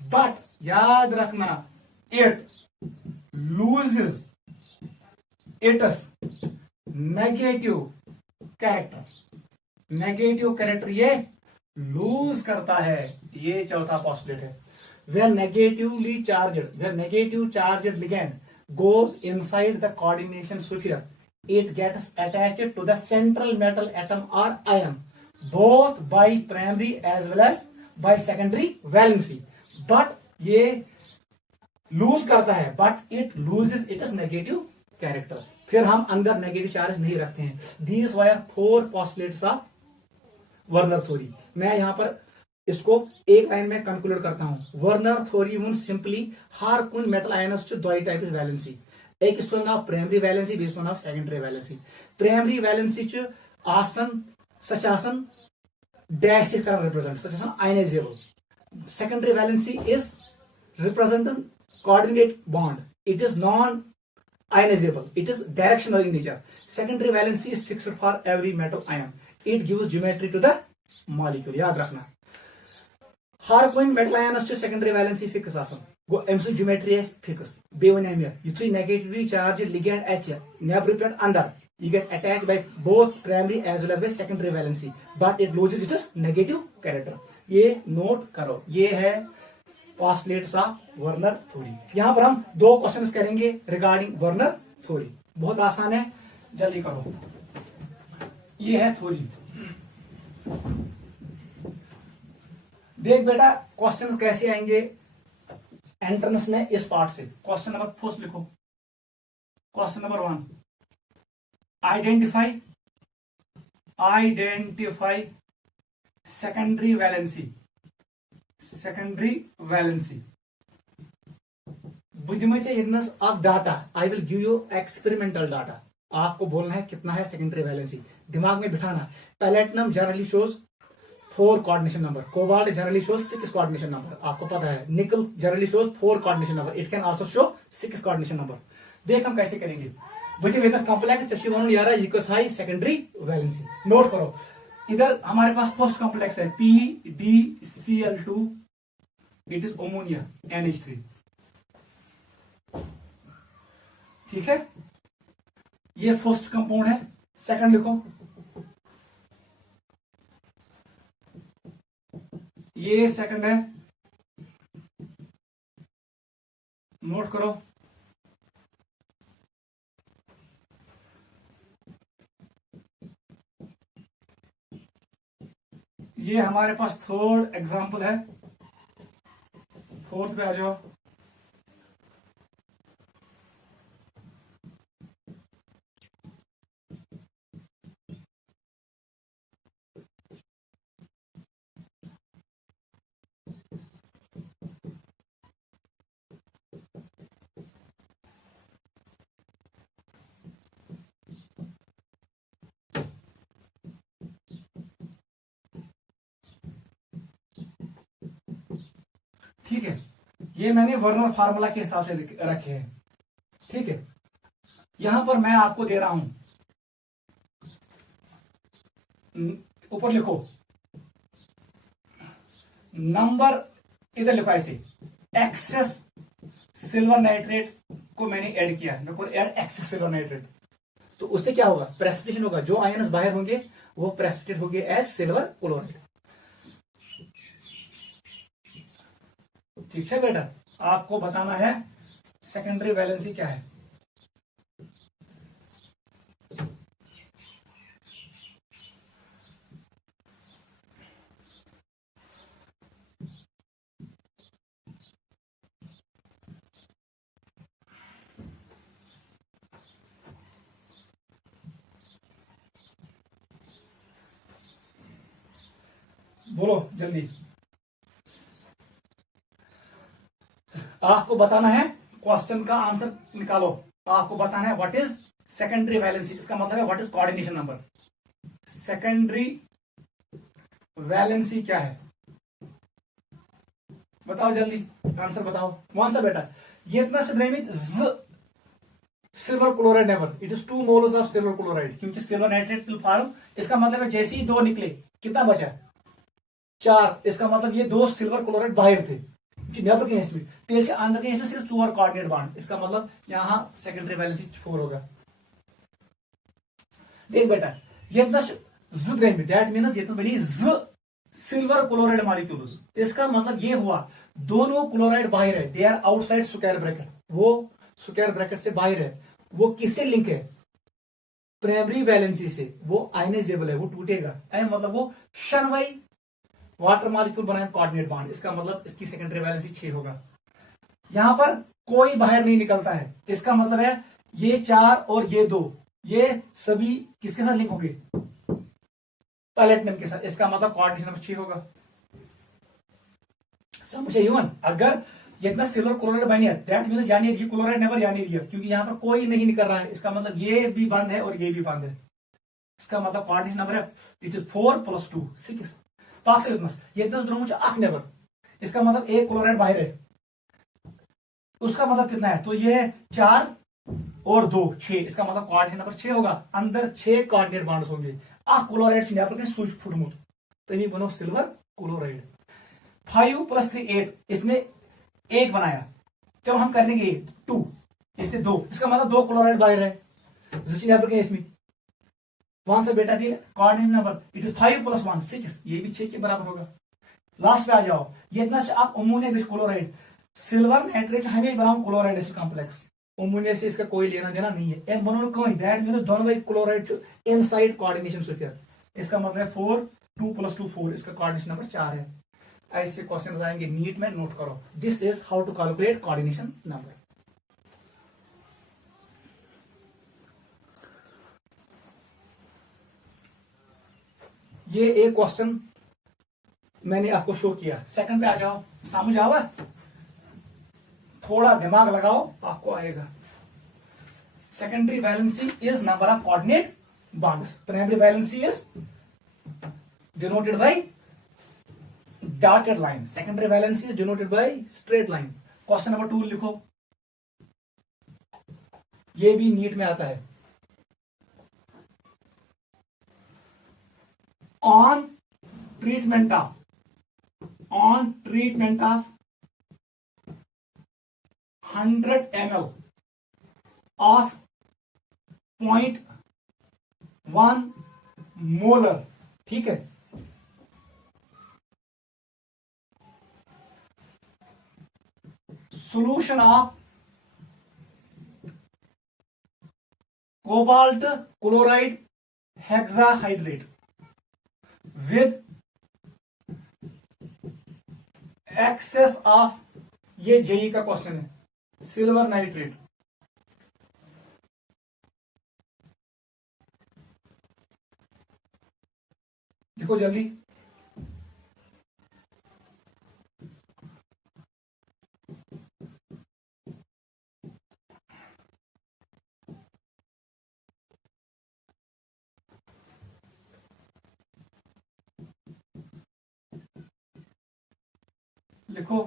but याद रखना it loses its negative character ये loose करता है। ये चौथा पॉस्टुलेट है। where negative charged ligand goes inside the coordination sphere, it gets attached to the central metal atom or ion both by primary as well as by secondary valency, but ये loose करता है, but it loses its negative character। फिर हम अंदर negative charge नहीं रखते हैं। These were 4 postulates of Werner theory. मैं यहां पर इसको एक लाइन में कंक्लूड करता हूं। वर्नर थ्योरी वन सिंपली हर कुन मेटल आयनस दो टाइप वैलेंसी, एक इस वन प्राइमरी वैलेंसी बीस one secondary valency. Primary valency such dash से कर represent such ionizable. Secondary valency is represent coordinate bond, it is non ionizable, it is directional in nature. Secondary valency is fixed for every metal ion, it gives geometry to the molecule। याद रखना हर कोई metal आयनस secondary valency fix गो अम geometry fix. बे वन युथु नेगेटिवली चार्ज लिगेंड नेबर पे अंदर यह गैस attach by both primary as well as by secondary valency, but it loses its negative character. ये नोट करो। ये है पॉस्टुलेट्स ऑफ वर्नर थ्योरी। यहां पर हम 2 क्वेश्चंस करेंगे रिगार्डिंग वर्नर थ्योरी। बहुत आसान है, जल्दी करो। ये है थ्योरी। देख बेटा क्वेश्चंस कैसे आएंगे एंट्रेंस में इस पार्ट से। क्वेश्चन नंबर फर्स्ट लिखो। Question number 1, identify secondary valency. बुझे इनस of data, I will give you experimental data. आपको बोलना है कितना है सेकेंडरी वैलेंसी, दिमाग में बिठाना। Platinum generally shows 4 coordination number, cobalt generally shows 6 coordination number, आपको पता है। निकल generally shows 4 coordination number, it can also show 6 coordination number. देख हम कैसे करेंगे। बुझे वेदस कॉम्प्लेक्स चशी वन यारा equals high secondary valency. Note करो, इधर हमारे पास फर्स्ट कॉम्प्लेक्स है PDCl2, it is ammonia NH3। ठीक है, ये फर्स्ट कंपाउंड है। सेकंड लिखो, ये सेकंड है। नोट करो। ये हमारे पास थर्ड एग्जांपल है। फोर्थ पे आ जाओ। ठीक है, ये मैंने वर्नर फार्मूला के हिसाब से रखे हैं। ठीक है, यहां पर मैं आपको दे रहा हूं, ऊपर लिखो नंबर, इधर लिखो ऐसे, एक्सेस सिल्वर नाइट्रेट को मैंने ऐड किया, मेरे को ऐड एक्सेस सिल्वर नाइट्रेट। तो उससे क्या होगा, प्रेसिपिटेशन होगा, जो आयन्स बाहर होंगे वो प्रेसिपिटेट होंगे एज सिल्वर क्लोराइड। ठीक है बेटा, आपको बताना है सेकेंडरी वैलेंसी क्या है? बोलो जल्दी, आपको बताना है, क्वेश्चन का आंसर निकालो। आपको बताना है व्हाट इज सेकेंडरी वैलेंसी, इसका मतलब है what is coordination number. Secondary valency क्या है? बताओ जल्दी, आंसर बताओ। कौन सा बेटा? Silver chloride never, it is 2 moles of silver chloride, क्योंकि सिल्वर नाइट्रेट विल फॉर्म। इसका मतलब है जैसे ही 2 निकले, कितना बचा? 4। इसका मतलब ये 2 सिल्वर क्लोराइड बाहर थे, नेबर के हिस्से में, तेल के अंदर के हिस्से में सिर्फ 4 कोऑर्डिनेट बॉन्ड। इसका मतलब यहां सेकेंडरी वैलेंसी 4 होगा। देख बेटा, ये दैट मीन्स ये बनी सिल्वर क्लोराइड मॉलिक्यूल्स। इसका मतलब ये हुआ दोनों क्लोराइड बाहर है, they are outside square bracket, वो स्क्वायर ब्रैकेट से बाहर है। वो किससे लिंक है? प्राइमरी वैलेंसी से। वो आयनाइजेबल है, वो टूटेगा, मतलब वो क्षणवाई वाटर मॉलिक्यूल बनाए कोऑर्डिनेट बॉन्ड। इसका मतलब इसकी सेकेंडरी वैलेंसी 6 होगा। यहां पर कोई बाहर नहीं निकलता है, इसका मतलब है ये 4 और ये 2, ये सभी किसके साथ लिंक होंगे? प्लेटिनम के साथ। इसका मतलब कोऑर्डिनेशन नंबर 6 होगा। समझे ह्यूमन? अगर ये इतना सिल्वर क्लोराइड बनी है, दैट मीन्स यानी ये क्लोराइड नेवर यानी रियर, क्योंकि यहां पर कोई नहीं निकल रहा है। इसका मतलब ये भी बंद है और ये भी बंद है। इसका मतलब कोऑर्डिनेशन नंबर है इट इज 4 + 2 6। ये नेबर, इसका मतलब एक क्लोराइड बाहर है, उसका मतलब कितना है? तो ये है 4 और 2 6। इसका मतलब कोऑर्डिनेट नंबर 6 होगा। अंदर 6 कोऑर्डिनेट बॉन्ड्स होंगे। क्लोराइड स्विच फुटमुत, तभी बनो सिल्वर क्लोराइड। 5 + 3 8, इसने 1 बनाया। जब हम करेंगे 2, इसने 2, इसका मतलब 2 क्लोराइड बाहर है इसमें। वहां से बेटा दिया कोऑर्डिनेट नंबर इट इज 5 + 1 6, ये भी 6 के बराबर होगा। लास्ट पे आ जाओ, ये इतना आप ammonia with chloride, silver nitrate हमें बनाओ क्लोराइड एसिड कॉम्प्लेक्स। अमोनिया से इसका कोई लेना देना नहीं है। एम बनो कोई, दैट मींस दोनों का क्लोराइड इनसाइड कोऑर्डिनेशन स्क्वायर। इसका मतलब है 4 2 + 2 4, इसका कोऑर्डिनेशन नंबर 4 है। ऐसे क्वेश्चंस आएंगे नीट में, नोट करो। This is how to calculate coordination number. ये एक क्वेश्चन मैंने आपको शो किया। सेकंड पे आ जाओ, समझ आवा, थोड़ा दिमाग लगाओ, आपको आएगा। Secondary valency is number of coordinate bonds, primary valency is denoted by dotted line, secondary valency is denoted by straight line. Question number 2 लिखो, ये भी नीट में आता है। on treatment of 100 ml of 0.1 molar, ठीक है, solution of cobalt chloride hexahydrate with excess of, ये JEE का क्वेश्चन है, सिल्वर नाइट्रेट। देखो जल्दी, लिखो।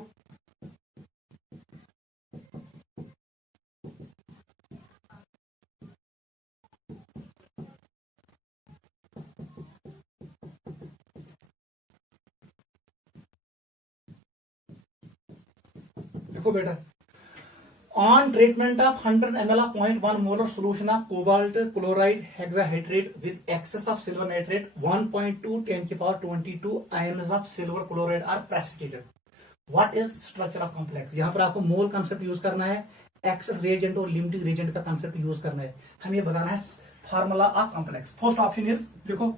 देखो बेटा, on treatment of 100 ml of 0.1 molar solution of cobalt chloride hexahydrate with excess of silver nitrate, 1.2 10⁻22 ions of silver chloride are precipitated. What is structure of complex? यहां पर आपको मोल कंसेप्ट यूज करना है, एक्सेस रिएजेंट और limiting reagent का concept use करना है, हमें बताना है formula of complex. First option is, देखो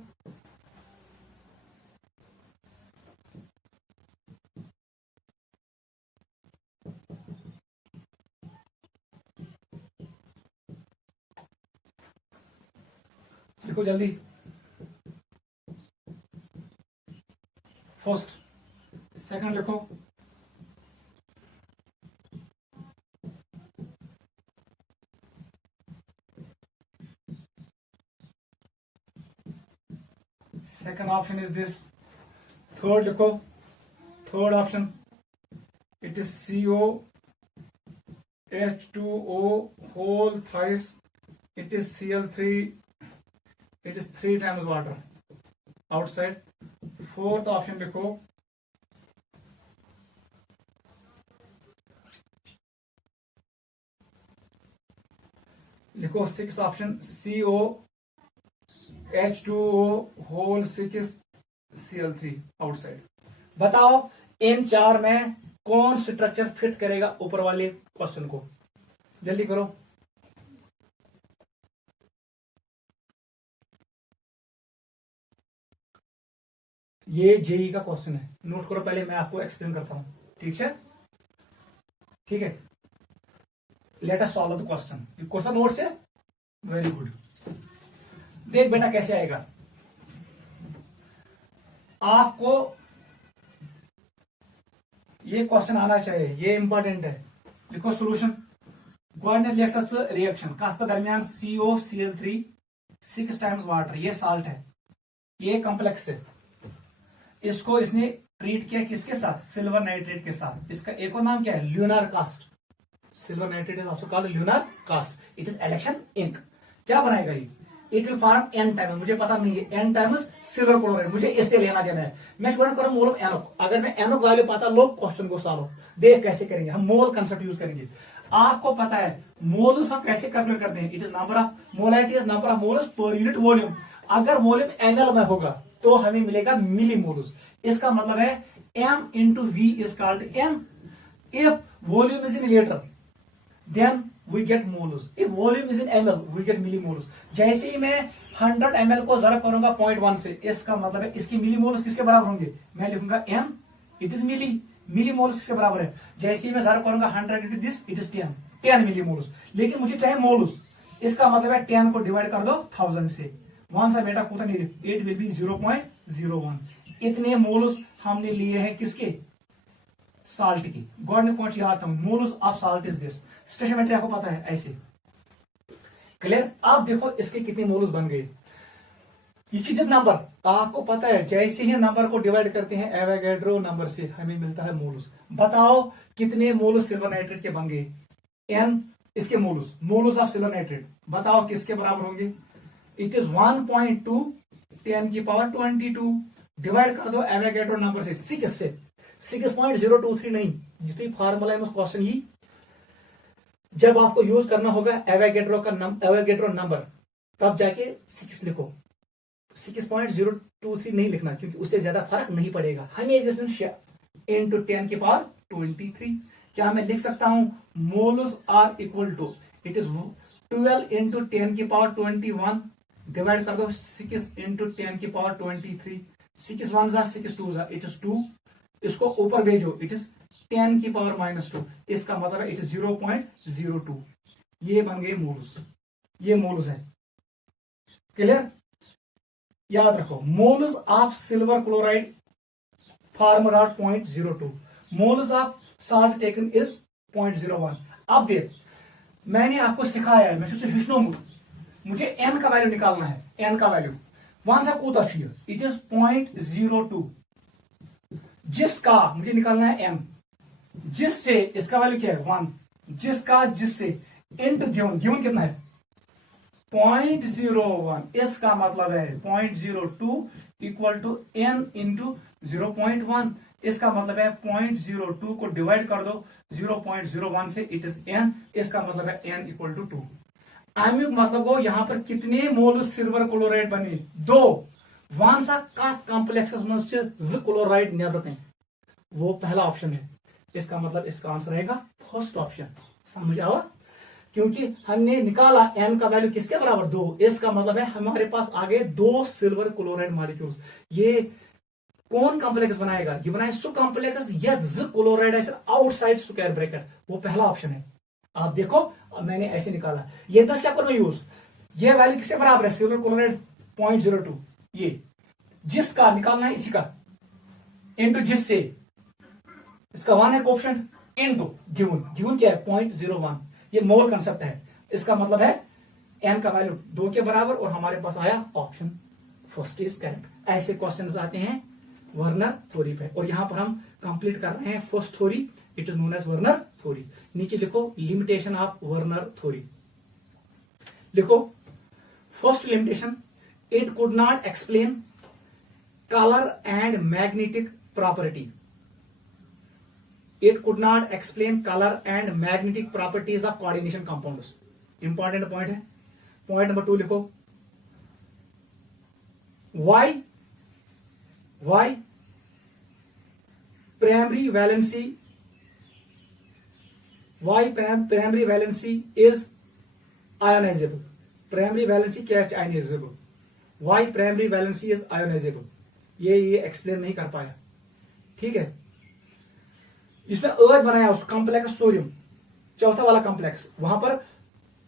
लिखो जल्दी, फर्स्ट, सेकंड लिखो, second option is this, third लिखो, third option it is COH2O whole thrice, it is Cl3, it is 3 times water outside। fourth option लिखो, लिखो six option COH2O whole 6 Cl3 outside. बताओ इन चार में कौन स्ट्रक्चर फिट करेगा ऊपर वाले क्वेश्चन को, जल्दी करो। ये जेई का क्वेश्चन है, नोट करो, पहले मैं आपको एक्सप्लेन करता हूं, ठीक है, ठीक है। Let us solve the question, question note से, वेरी गुड। देख बेटा कैसे आएगा, आपको ये क्वेश्चन आना चाहिए, ये इंपॉर्टेंट है। लिखो सोल्यूशन, गोल्डन लिख रिएक्शन कथ दरमियान COCl3 6 टाइम्स वाटर, ये साल्ट है, ये कॉम्प्लेक्स है, इसको इसने ट्रीट किया किसके साथ, सिल्वर नाइट्रेट के साथ। इसका एक और नाम क्या है, lunar caustic. Silver nitrate is also called lunar caustic, it is एडिशन इंक। क्या बनाएगा ये, it will form n times, मुझे पता नहीं है n टाइम्स सिल्वर क्लोराइड, मुझे इससे लेना देना है। मैं स्टूडेंट करूं मोल ऑफ NO, अगर मैं NO वैल्यू पता लो क्वेश्चन को सॉल्व देख कैसे करेंगे, हम मोल कंसेप्ट यूज करेंगे। आपको पता है मोल्स हम कैसे कैलकुलेट करते हैं, it is number of molarity is number of moles per unit volume. अगर वॉल्यूम ml में होगा तो हमें मिलेगा मिली मोल्स, इसका मतलब है m into v is called n। If volume is in litre then we get moles, if volume is in ml we get millimoles। जैसे ही मैं 100 ml को जरब करूंगा 0.1 से, इसका मतलब है इसकी मिलीमोल्स किसके बराबर होंगे, मैं लिखूंगा n, इट इज मिलीमोल्स किसके बराबर है, जैसे ही मैं जरब करूंगा 100 into this, it is 10 millimoles. लेकिन मुझे चाहिए मोल्स, इसका मतलब है 10 को डिवाइड कर दो 1000 से, वन सा बेटा कूदा नहीं, इट विल बी 0.01। इतने मोल्स हमने लिए हैं किसके, साल्ट की। गॉड ने कौन याद था, moles of salt is this, stoichiometry आपको पता है ऐसे, क्लियर। आप देखो इसके कितने मोल्स बन गए, ये चीज नंबर आपको पता है, जैसे ही नंबर को डिवाइड करते हैं एवोगैड्रो नंबर से हमें मिलता है मोल्स। बताओ कितने मोल्स सिल्वर नाइट्रेट के बन गए, n इसके मोल्स ऑफ सिल्वर नाइट्रेट, बताओ किसके बराबर होंगे, इट इज 1.2 10 की पावर 22, डिवाइड कर दो एवोगैड्रो नंबर से 6 से, 6.023 नहीं, जितनी फार्मूला है उस क्वेश्चन ही जब आपको यूज करना होगा एवोगैड्रो नंबर तब जाके 6 लिखो, 6.023 नहीं लिखना क्योंकि उससे ज्यादा फर्क नहीं पड़ेगा। हमें इंटू 10 की पावर 23, क्या मैं लिख सकता हूं, moles are equal to, it is 12 into 10 की पावर 21, डिवाइड कर दो 6 इंटू 10 की पावर 23, 6 1 जा 6 2 जा, इट इज 2, इसको ऊपर भेजो, इट इज 10 की पावर -2, इसका मतलब इट इज 0.02। ये बन गए मोल्स, ये मोल्स है, क्लियर। याद रखो moles of silver chloride formula 0.02, moles of salt taken is 0.01। अब देख मैंने आपको सिखाया है, मैं हिस्नो मुझे n का वैल्यू निकालना है, n का वैल्यू वन सा कूता इट इज 0.02, जिसका मुझे निकालना है n, जिससे इसका वैल्यू क्या है 1, जिसका जिससे इंटू गिवन कितना है 0.01, इसका मतलब है 0.02 इक्वल टू n इंटू 0.1, इसका मतलब है 0.02 को डिवाइड कर दो 0.01 से, इट इज n, इसका मतलब है n इक्वल टू 2। आमिक मतलब को यहां पर कितने मोल सिल्वर क्लोराइड बने, 2, वन सा कत कॉम्प्लेक्सस मज क्लोराइड नेबर कन, वो पहला ऑप्शन है, इसका मतलब इसका आंसर रहेगा फर्स्ट ऑप्शन। समझ आवा। क्योंकि हमने निकाला n का वैल्यू किसके बराबर 2, इसका मतलब है हमारे पास आ गए 2 सिल्वर क्लोराइड मॉलिक्यूल्स। ये कौन कॉम्प्लेक्स बनाएगा? ये बनाए सु कॉम्प्लेक्स या ज क्लोराइड आउटसाइड स्क्वायर ब्रैकेट, वो पहला ऑप्शन है। आप देखो मैंने ऐसे निकाला, ये 10 क्या करो यूज, ये वैल्यू किसके बराबर है सिल्वर क्लोराइड 0.02, ये जिसका निकालना है इसी का इंटू जिससे इसका 1 है कोएफिशिएंट इंटू गिवन क्या है 0.01, ये मोल कंसेप्ट है। इसका मतलब है n का वैल्यू 2 के बराबर और हमारे पास आया ऑप्शन फर्स्ट इज करेक्ट। ऐसे क्वेश्चंस आते हैं वर्नर थ्योरी पे, और यहां पर हम कंप्लीट कर रहे हैं first theory, it is known as Werner theory. नीचे लिखो लिमिटेशन ऑफ वर्नर थ्योरी, लिखो first limitation, it could not explain colour and magnetic property, it could not explain color and magnetic properties of coordination compounds। Important point है। Point number 2 लिखो, why primary valency is ionizable, primary valency क्या है ionizable, why primary valency is ionizable, ये explain नहीं कर पाया। ठीक है, इसमें अर्थ बनाया उस कॉम्प्लेक्स सोडियम, चौथा वाला कॉम्प्लेक्स, वहां पर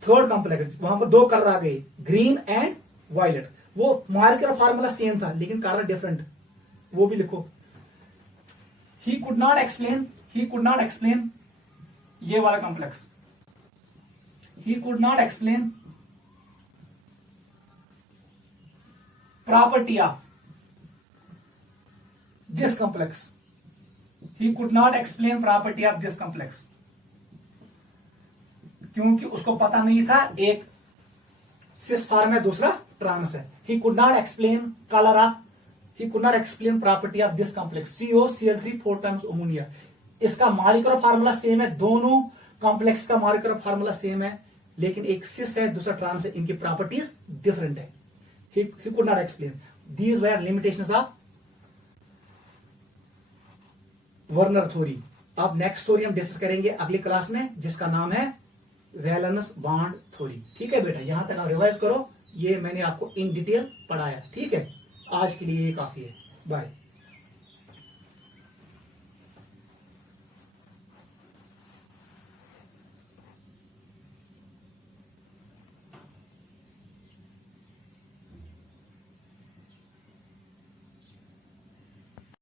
थर्ड कॉम्प्लेक्स, वहां पर 2 कलर आ गए ग्रीन एंड वायलेट, वो मॉलिक्यूलर फार्मूला सेम था लेकिन कलर डिफरेंट, वो भी लिखो। ही कुड नॉट एक्सप्लेन ये वाला complex, he could not explain property of this complex, he could not explain property of this complex, क्योंकि उसको पता नहीं था एक सिस फॉर्म है दूसरा ट्रांस है। he could not explain color of, he could not explain property of this complex, COCl3 4 times ammonia, इसका मॉलिक्यूलर फार्मूला सेम है, दोनों कॉम्प्लेक्स का मॉलिक्यूलर फार्मूला सेम है लेकिन एक सिस है दूसरा ट्रांस है, इनकी प्रॉपर्टीज डिफरेंट है। he could not explain, these were limitations of Werner theory. अब नेक्स्ट थ्योरी हम डिस्कस करेंगे अगली क्लास में, जिसका नाम है वैलेंस बॉन्ड थ्योरी। ठीक है बेटा, यहां तक आप रिवाइज करो, ये मैंने आपको इन डिटेल पढ़ाया। ठीक है, आज के लिए ये काफी है, बाय।